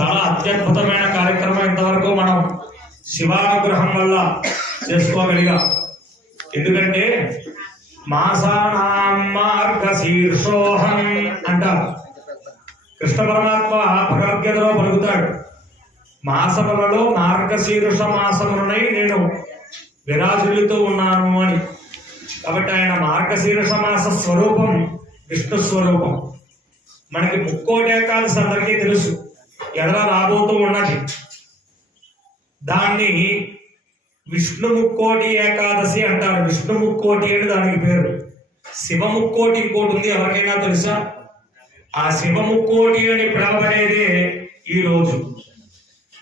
చాలా అత్యద్భుతమైన కార్యక్రమం ఇంతవరకు మనం శివానుగ్రహం వల్ల చేసుకోగలిగాం. ఎందుకంటే మాసానాం మార్గశీర్షోహం అంటారు. కృష్ణ పరమాత్మ భగవద్గీతలో పలుకుతాడు. మాసములలో మార్గశీర్ష మాసములనై నేను విరాజులుతూ ఉన్నాను అని. కాబట్టి ఆయన మార్గశీర్ష మాస స్వరూపం విష్ణు స్వరూపం. మనకి ముక్కోటేకాల్సి అందరికీ తెలుసు. ఎడల రాబోతూ ఉన్నది. దాన్ని విష్ణు ముక్కోటి ఏకాదశి అంటారు. విష్ణు ముక్కోటి అని దానికి పేరు. శివ ముక్కోటి ఇంకోటి ఉంది ఎవరికైనా తెలుసా? ఆ శివ ముక్కోటి అని పిలవబడేదే ఈ రోజు.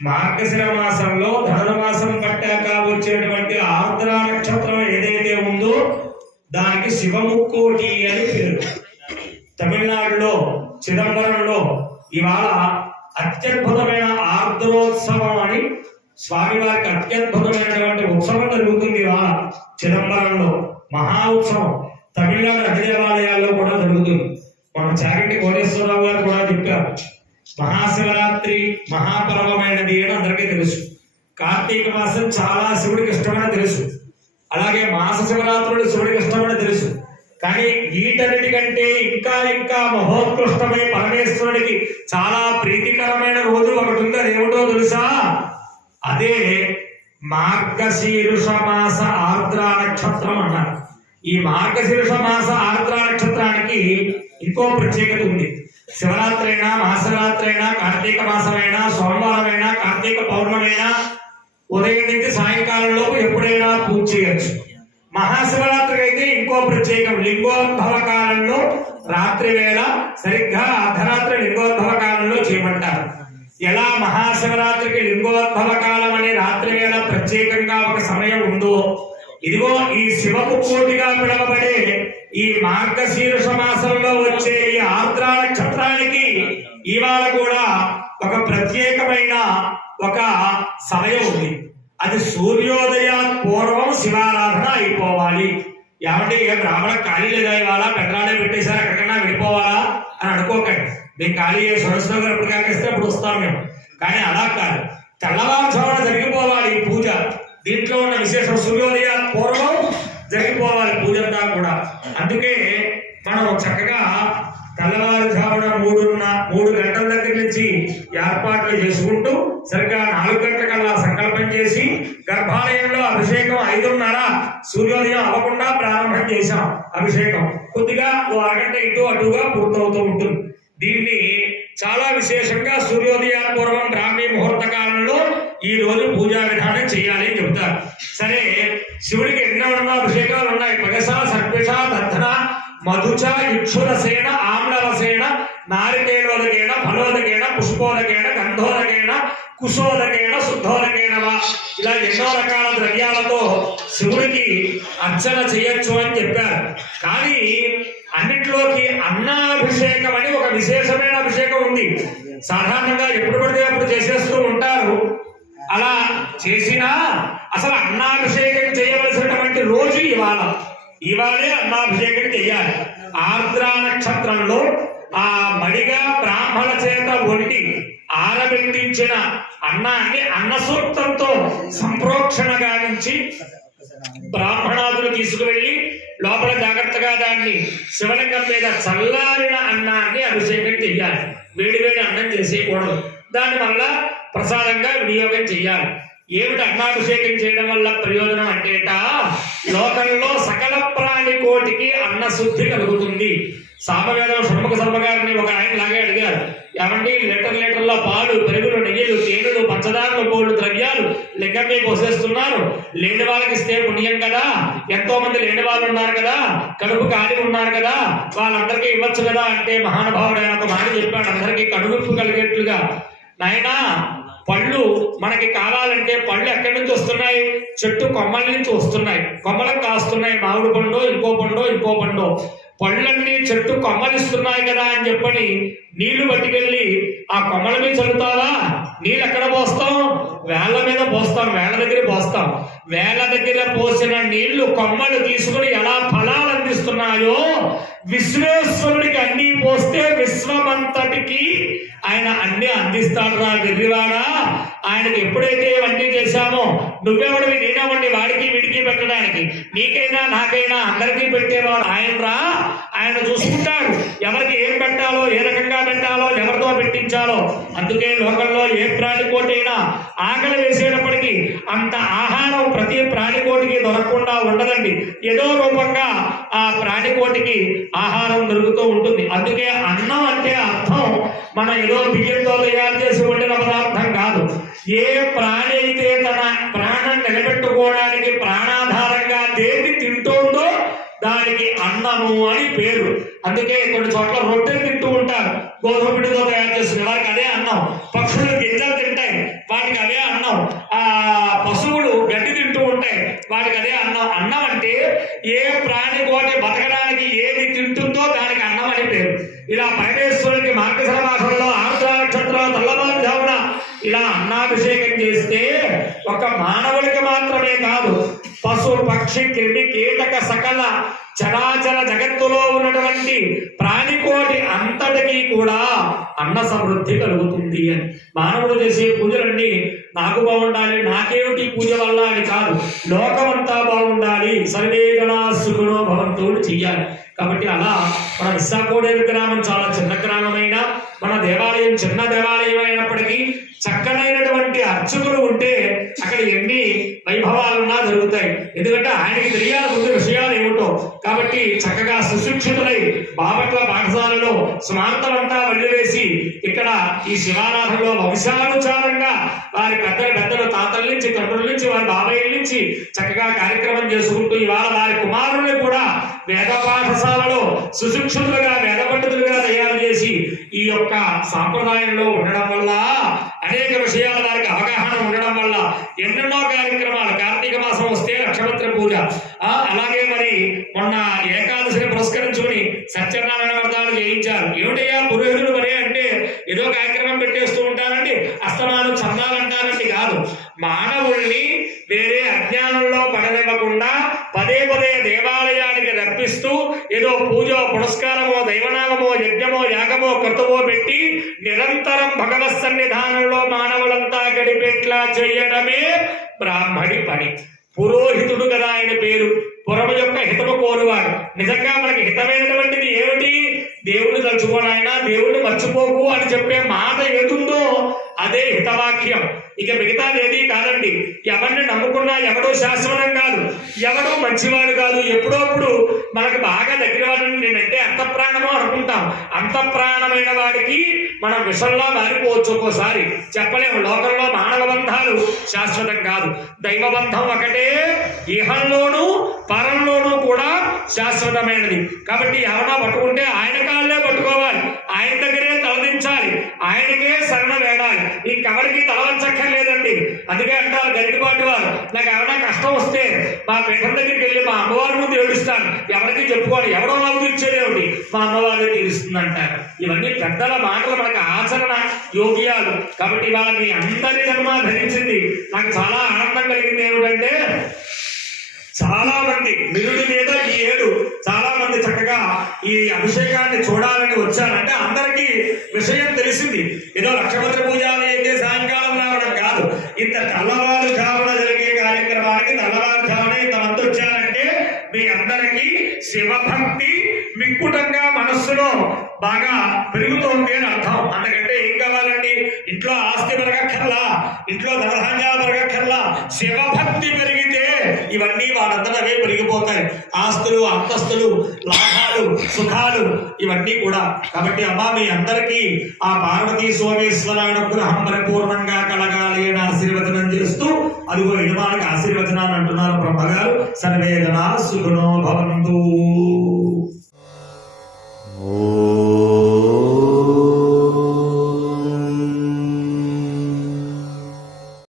మార్గశిర మాసంలో ధనుర్మాసం పట్టాక వచ్చేటువంటి ఆర్ద్ర నక్షత్రం ఏదైతే ఉందో దానికి శివ ముక్కోటి అని పేరు. తమిళనాడులో చిదంబరంలో ఇవాళ అత్యద్భుతమైన ఆర్ద్రోత్సవం అని స్వామివారికి అత్యద్భుతమైనటువంటి ఉత్సవం జరుగుతుంది ఇవాళ చిదంబరంలో. మహా ఉత్సవం. తమిళనాడు అన్ని దేవాలయాల్లో కూడా జరుగుతుంది. మన చారిటి కోటేశ్వరరావు గారు కూడా చెప్పారు. మహాశివరాత్రి మహాపర్వమైనది అని అందరికీ తెలుసు. కార్తీక మాసం చాలా శివుడికి ఇష్టమని తెలుసు. అలాగే మాస శివరాత్రుడు శివుడికి ఇష్టమని తెలుసు. కానీ వీటన్నిటికంటే ఇంకా ఇంకా మహోత్కృష్టమై పరమేశ్వరుడికి చాలా ప్రీతికరమైన రోజు ఒకటి ఉంది. అదేమిటో తెలుసా? అదే మార్గశీరుష మాస ఆర్ద్ర నక్షత్రం అన్నారు. ఈ మార్గశీరుష మాస ఆర్ద్ర నక్షత్రానికి ఇంకో ప్రత్యేకత ఉంది. శివరాత్రి అయినా మహాశివరాత్రి అయినా కార్తీక మాసమైనా సోమవారమైనా కార్తీక పౌర్ణమైనా ఉదయం నుంచి సాయంకాలంలోపు ఎప్పుడైనా పూజ చేయొచ్చు. మహాశివరాత్రికి అయితే ఇంకో ప్రత్యేకం లింగోద్భవ కాలంలో రాత్రి వేళ సరిగ్గా అర్ధరాత్రి లింగోద్భవ కాలంలో చేయమంటారు. ఎలా మహాశివరాత్రికి లింగోద్భవ కాలం అనే రాత్రి వేళ ప్రత్యేకంగా ఒక సమయం ఉందో ఇదిగో ఈ శివపు కోటిగా పిలవబడే ఈ మార్గశీర్ష మాసంలో వచ్చే ఈ ఆర్ద్ర నక్షత్రానికి ఇవాళ కూడా ఒక ప్రత్యేకమైన ఒక సమయం ఉంది. అది సూర్యోదయ పూర్వం శివారాధన అయిపోవాలి. ఏమంటే ఏ బ్రాహ్మణ ఖాళీ లేదా ఇవాళ? పెద్దరాడే పెట్టేశారు ఎక్కడికన్నా వెళ్ళిపోవాలా? అని అనుకోకండి. మేము ఖాళీ సరస్వతి గారు ఎప్పుడు కాకేస్తే అప్పుడు వస్తాం మేము కానీ అలా కాదు. తెల్లవారుజామున జరిగిపోవాలి ఈ పూజ. దీంట్లో ఉన్న విశేషం సూర్యోదయ పూర్వం జరిగిపోవాలి పూజ అంతా కూడా. అందుకే మనం చక్కగా తెల్లవారుజామున మూడున్న మూడు గంటల దగ్గర నుంచి ఏర్పాట్లు చేసుకుంటూ సరిగ్గా నాలుగు గంటలకల్లా సంకల్పం చేసి గర్భాలయంలో అభిషేకం ఐదున్నర సూర్యోదయం అవ్వకుండా ప్రారంభం చేశాం అభిషేకం. కొద్దిగా ఓ అరగంట ఇటు అటుగా పూర్తవుతూ ఉంటుంది. దీన్ని చాలా విశేషంగా సూర్యోదయ పూర్వం బ్రాహ్మీ ముహూర్త కాలంలో ఈ రోజు పూజా విధానం చేయాలి అని చెప్తారు. సరే శివుడికి ఎన్నో అభిషేకాలు ఉన్నాయి. పగస సర్పిష దత్తన మధుచ ఇక్షురసేన ఆమ్లరసేన నారికేలోదకేణ ఫలోదకేణ పుష్పోదకేణ గంధోదకేణ కుశోదకేణ శుద్ధోదకేణ వా. ఇలా ఎన్నో రకాల ద్రవ్యాలతో శివుడికి అర్చన చేయొచ్చు అని చెప్పారు. కానీ అన్నిట్లోకి అన్నాభిషేకం అని ఒక విశేషమైన అభిషేకం ఉంది. సాధారణంగా ఎప్పుడు పడితే అప్పుడు చేసేస్తూ ఉంటారు. అలా చేసినా అసలు అన్నాభిషేకం చేయవలసినటువంటి రోజు ఇవాళ. ఇవాళే అన్నాభిషేకం చెయ్యాలి. ఆర్ద్ర నక్షత్రంలో ఆ మడిగా బ్రాహ్మణ చేత వండి ఆరబెట్టించిన అన్నాన్ని అన్న సూక్తంతో సంప్రోక్షణ గావించి బ్రాహ్మణాదులు తీసుకువెళ్ళి లోపల జాగ్రత్తగా దాన్ని శివలింగం మీద చల్లారిన అన్నాన్ని అభిషేకం చెయ్యాలి. వేడి వేడి అన్నం చేసేయకూడదు. దాన్ని వల్ల ప్రసాదంగా వినియోగం చెయ్యాలి. ఏమిటి అన్నాభిషేకం చేయడం వల్ల ప్రయోజనం అంటేట లోకంలో సకల ప్రాణి కోటికి అన్న శుద్ధి కలుగుతుంది. సామవేదం షణ్ముఖ సర్మగారిని ఒక ఆయన లాగే అడిగారు. ఏమంటే లీటర్ లీటర్ల పాలు పెరుగులు నెయ్యిలు తేనెలు పంచదారలు బోర్డు ద్రవ్యాలు లింగం మీకు వసేస్తున్నారు లేని వాళ్ళకి ఇస్తే పుణ్యం కదా. ఎంతో మంది లేని వాళ్ళు ఉన్నారు కదా. కడుపు కాలి ఉన్నారు కదా. వాళ్ళందరికీ ఇవ్వచ్చు కదా అంటే మహానుభావుడు ఆయన ఒక మాట చెప్పాడు. అందరికీ కడుగుంపు కలిగేట్లుగా. నాయనా పళ్ళు మనకి కావాలంటే పళ్ళు ఎక్కడి నుంచి వస్తున్నాయి? చెట్టు కొమ్మల నుంచి వస్తున్నాయి. కొమ్మలకు కాస్తున్నాయి. మామిడి పండు ఇంకో పండు ఇంకో పండు. పళ్ళన్నీ చెట్టు కొమ్మలిస్తున్నాయి కదా అని చెప్పని నీళ్ళు పట్టుకెళ్ళి ఆ కొమ్మల మీద చల్లుతావా? నీళ్ళు ఎక్కడ పోస్తాం వేళ్ళ మీద పోస్తాం వేళ్ళ దగ్గర పోస్తాం. వేళ్ళ దగ్గర పోసిన నీళ్ళు కొమ్మలు తీసుకుని ఎలా ఫలాలు అందిస్తున్నాయో విశ్వేశ్వరుడికి అన్ని పోస్తే విశ్వమంతటికి ఆయన అన్ని అందిస్తాడు రా వెర్రివాడా. ఆయనకి ఎప్పుడైతే ఇవన్నీ చేశామో నువ్వెవడివి నేనెవడిని వాడికి విడికి పెట్టడానికి. నీకైనా నాకైనా అందరికీ పెట్టేవాడు ఆయన రా ఆయన చూసుకుంటాడు. ఎవరికి ఏం పెట్టాలో ఏ రకంగా పెట్టాలో ఎవరితో పెట్టించాలో. అందుకే లోకంలో ఏ ప్రాణికోటైనా ఆకలి వేసేటప్పటికీ అంత ఆహారం ప్రతి ప్రాణికోటికి దొరకకుండా ఉండదండి. ఏదో రూపంగా ఆ ప్రాణికోటికి ఆహారం దొరుకుతూ ఉంటుంది. అందుకే అన్నం అంటే అర్థం. మనం ఏదో బియ్యంతో తయారు చేసి వండిన పదార్థం కాదు. ఏ ప్రాణి అయితే తన ప్రాణం నిలబెట్టుకోవడానికి ప్రాణాధారంగా దేన్ని తింటోందో దానికి అన్నము అని పేరు. అందుకే కొన్ని చోట్ల రొట్టెలు తింటూ ఉంటారు. గోధుమ పిండితో తయారు చేసిన వారికి అదే అన్నం. పక్షులు గింజలు తింటాయి. వాటికి అదే అన్నం. ఆ పశువులు గడ్డి తింటూ ఉంటాయి. వాటికి అదే అన్నం. అన్నం అంటే ఏ ప్రాణి కోటి బతకడానికి ఏది తింటుందో దానికి అన్నం అని పేరు. ఇలా పరమేశ్వరుడికి మార్గశర మాసంలో ఆరుద్ర నక్షత్రం తెల్లవారుజామున ఇలా అన్నాభిషేకం చేస్తే ఒక మానవుడికి మాత్రమే కాదు పశు పక్షి క్రిమి కీటక సకల చరాచర జగత్తులో ఉన్నటువంటి ప్రాణికోటి అంతటికి కూడా అన్న సమృద్ధి కలుగుతుంది అని. మానవుడు చేసే పూజలన్నీ నాకు బాగుండాలి నాకేమిటి పూజ వల్ల అని కాదు. లోకమంతా బాగుండాలి సర్వే జనా భవంతుడు చెయ్యాలి. కాబట్టి అలా మన విశాఖోడేరు గ్రామం చాలా చిన్న గ్రామమైన మన దేవాలయం చిన్న దేవాలయం అయినప్పటికీ చక్కనైనటువంటి అర్చకులు ఉంటే అక్కడ ఎన్ని వైభవాలున్నా జరుగుతాయి. ఎందుకంటే ఆయనకి తెలియాలి ముందు విషయాలు ఏమిటో కాబట్టి చక్కగా సుశిక్షితులై బాపట్ల పాఠశాలలో స్మాంతమంతా వెళ్ళివేసి ఇక్కడ ఈ శివారాధనలో వంశానుచారంగా వారి పెద్దల పెద్దలు తాతల నుంచి తండ్రుల నుంచి వారి బాబాయ్ నుంచి చక్కగా కార్యక్రమం చేసుకుంటూ ఇవాళ వారి కుమారుల్ని కూడా వేద పాఠశాలలో సుశిక్షితులుగా వేద పండితులుగా తయారు చేసి ఈ యొక్క సాంప్రదాయంలో ఉండడం వల్ల అనేక విషయాల వారికి అవగాహన ఉండడం వల్ల ఎన్నెన్నో కార్యక్రమాలు కార్తీక మాసం వస్తే లక్షపత్ర పూజ. ఆ, అలాగే మరి మొన్న పురస్కరించుకుని సత్యనారాయణ వ్రతాలు చేయించారు. ఏమిటయ్యా? పురోహితుడు మరే అంటే ఏదో కార్యక్రమం పెట్టేస్తూ ఉంటారండి అస్తమానం చందాలంటారండి కాదు. మానవుల్ని వేరే అజ్ఞానంలో పడనివ్వకుండా పదే పదే దేవాలయానికి రప్పిస్తూ ఏదో పూజ పురస్కారమో దైవనామమో యజ్ఞమో యాగమో కృతమో పెట్టి నిరంతరం భగవత్ సన్నిధానంలో మానవులంతా గడిపేట్లా చేయడమే బ్రాహ్మడి పని. పురోహితుడు కదా ఆయన పేరు. పురము యొక్క హితము కోరువారు. నిజంగా మనకి హితమైనటువంటిది ఏమిటి? దేవుని తలుచుకోనాయన దేవుణ్ణి మర్చిపోకు అని చెప్పే మాట ఏదుందో అదే హితవాక్యం. ఇక మిగతాది ఏది కాదండి. ఎవరిని నమ్ముకున్నా ఎవడో శాశ్వతం కాదు. ఎవడో మంచివాడు కాదు. ఎప్పుడోప్పుడు మనకు బాగా దగ్గర వాడిని నేనంటే అంత ప్రాణమో అనుకుంటాం. అంత ప్రాణమైన వాడికి మనం విషంలో మారిపోవచ్చు ఒక్కోసారి. చెప్పలేము. లోకంలో మానవ బంధాలు శాశ్వతం కాదు. దైవబంధం ఒకటే ఇహంలోనూ పరంలోనూ కూడా శాశ్వతమైనది. కాబట్టి ఎవరో పట్టుకుంటే ఆయన కాళ్ళే పట్టుకోవాలి. ఆయన దగ్గరే తలదించాలి. ఆయనకే శరణ వేడాలి. ఇంకెవరికి తలవంచక్కర్లేదండి. అందుకే అంటారు గరిటిపాటి వారు. నాకు ఎవరైనా కష్టం వస్తే మా పీఠం దగ్గరికి వెళ్ళి మా అమ్మవారి ముందు ఏడుస్తాను. ఎవరికి చెప్పుకోవాలి? ఎవడో నాకు తీర్చేదేమిటి మా అమ్మవారే తీరుస్తుంది అంటారు ఇవన్నీ పెద్దల మాటలు మనకు ఆచరణ యోగ్యాలు. కాబట్టి ఇవాళ మీ అందరి జన్మ ధరించింది. నాకు చాలా ఆనందం కలిగింది ఏమిటంటే చాలా మంది నిరుడి మీద ఈ ఏడు చాలా మంది చక్కగా ఈ అభిషేకాన్ని చూడాలని వచ్చారంటే అందరికీ విషయం తెలిసింది. ఏదో బాగా పెరుగుతోంది అని అర్థం. అంతకంటే ఏం కావాలండి? ఇంట్లో ఆస్తి పెరగక్కర్లా ఇంట్లో ధనధాన్యాలు పెరగక్కర్లా శివభక్తి పెరిగితే ఇవన్నీ వాడంతటవే పెరిగిపోతాయి. ఆస్తులు అంతస్తులు లాభాలు సుఖాలు ఇవన్నీ కూడా. కాబట్టి అమ్మా మీ అందరికీ ఆ పార్వతీ సోమేశ్వర అనుగ్రహం పరిపూర్ణంగా కలగాలి అని ఆశీర్వచనం చేస్తూ అదిగో యజమానికి ఆశీర్వచనాలు అంటున్నారు బ్రహ్మగారు. సర్వే జనా సుఖనో భవంతు.